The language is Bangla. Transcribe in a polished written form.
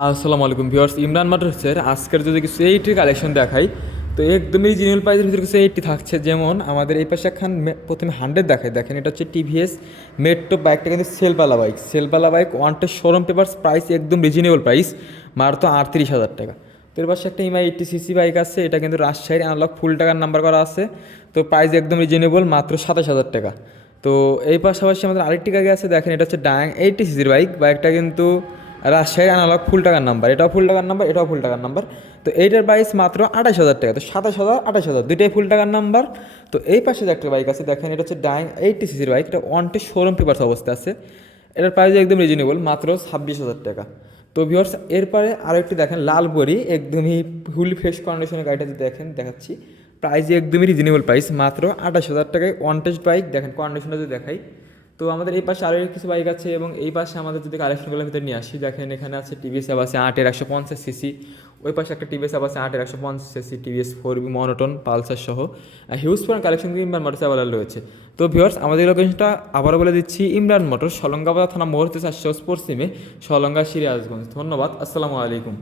আসসালামু আলাইকুম ভিউয়ার্স, ইমরান মোটরসের আজকের যদি কিছু এইটি কালেকশন দেখাই তো একদমই রিজনেবল প্রাইসের ভিতরে কিছু এইটি থাকছে। যেমন আমাদের এই পাশে একখান প্রথমে 100 দেখায়, দেখেন এটা হচ্ছে টিভিএস মেট্রো বাইকটা, কিন্তু সেলবালা বাইক ওয়ানটা শোরুম পেপারস প্রাইস একদম রিজনেবল প্রাইস, মাত্র 38,000 টাকা। তো এর পাশে একটা ইমাই 80 সিসি বাইক আছে, এটা কিন্তু রাজশাহীর আনলক ফুল টাকার নাম্বার করা আছে। তো প্রাইস একদম রিজনেবল, মাত্র 27,000 টাকা। তো এই পাশাপাশি আমাদের আরেকটি গাড়ি আছে, দেখেন এটা হচ্ছে ডায়াং 80 সিসির বাইকটা কিন্তু রাজশাহী আনালগ ফুল টাকার নাম্বার, এটাও ফুল টাকার নাম্বার, এটাও ফুল টাকার নাম্বার। তো এইটার প্রাইস মাত্র 28,000 টাকা। তো 27,000 28,000 দুইটাই ফুল টাকার নাম্বার। তো এই পাশে যে একটা বাইক আছে, দেখেন এটা হচ্ছে ডাইং 80 সিসির বাইক, এটা ওয়ান্টেড শোরুম পেপারস অবস্থা আছে। এটার প্রাইস একদম রিজনেবল, মাত্র 26,000 টাকা। তো ভিউয়ার্স এরপরে আরও একটি দেখেন লালবরি, একদমই ফুল ফ্রেশ কন্ডিশনের গাড়িটা যদি দেখেন দেখাচ্ছি, প্রাইস একদমই রিজনেবল প্রাইস, মাত্র 28,000 টাকায় ওয়ান্টেড বাইক। দেখেন কন্ডিশনটা যদি দেখাই, তো আমাদের এই পাশে আরও কিছু বাইক আছে এবং এই পাশে আমাদের যদি কালেকশনগুলোর ভিতরে নিয়ে আসি, দেখেন এখানে আছে টিভিএস আব আছে 8 এর 150 সিসি, ওই পাশে একটা টিভিএস আব আছে 8 এর 150 CC, TVS 4B monotone Pulsar সহ হিউজ পরিমাণ কালেকশন কিন্তু ইমরান মোটরস অ্যাভেলেবল রয়েছে। তো ভিউয়ার্স আমাদের লোকেশনটা আবারও বলে দিচ্ছি, ইমরান মোটর সলঙ্গাবাদ থানা মোড় 4 পশ্চিমে, সলঙ্গা সিরাজগঞ্জ। ধন্যবাদ, আসসালামু আলাইকুম।